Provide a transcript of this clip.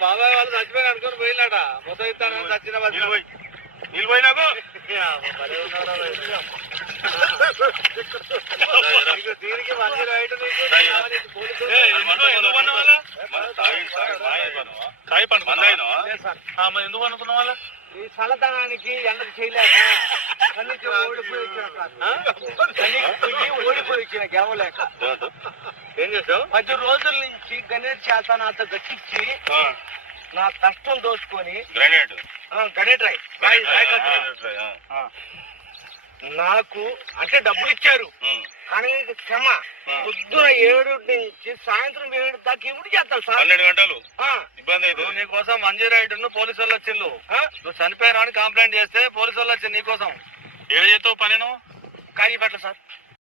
బాబాయ్ వాళ్ళు చచ్చిపోయి అనుకుని పోయినాట మొత్తం ఇస్తానని చచ్చిన నిలిపోయినాకు దీనికి మంచి రైట్ ఎందుకు అనుకున్న వాళ్ళ ఈ చల్లదనానికి ఎండకు చేయలేక ఓడిపోయి వచ్చిన గెలవలేక ఏం చేసావు 10 రోజుల నుంచి గణేట్ చేస్తాను అంత దక్కించి నా కష్టం దోచుకొని గణేట్ నాకు అంటే డబ్బులు ఇచ్చారు కానీ క్షమ పొద్దున 7 నుంచి సాయంత్రం 7 దాకా ఇవి చేస్తాను సార్ 12 గంటలు ఇబ్బంది అయితే నీకోసం మంజీ రైడ్ పోలీసు వాళ్ళు వచ్చిండు నువ్వు చనిపోయినా అని కంప్లైంట్ చేస్తే పోలీసు వాళ్ళు వచ్చింది నీకోసం ఏడు చేస్తావు పని కాగిపెట్ల సార్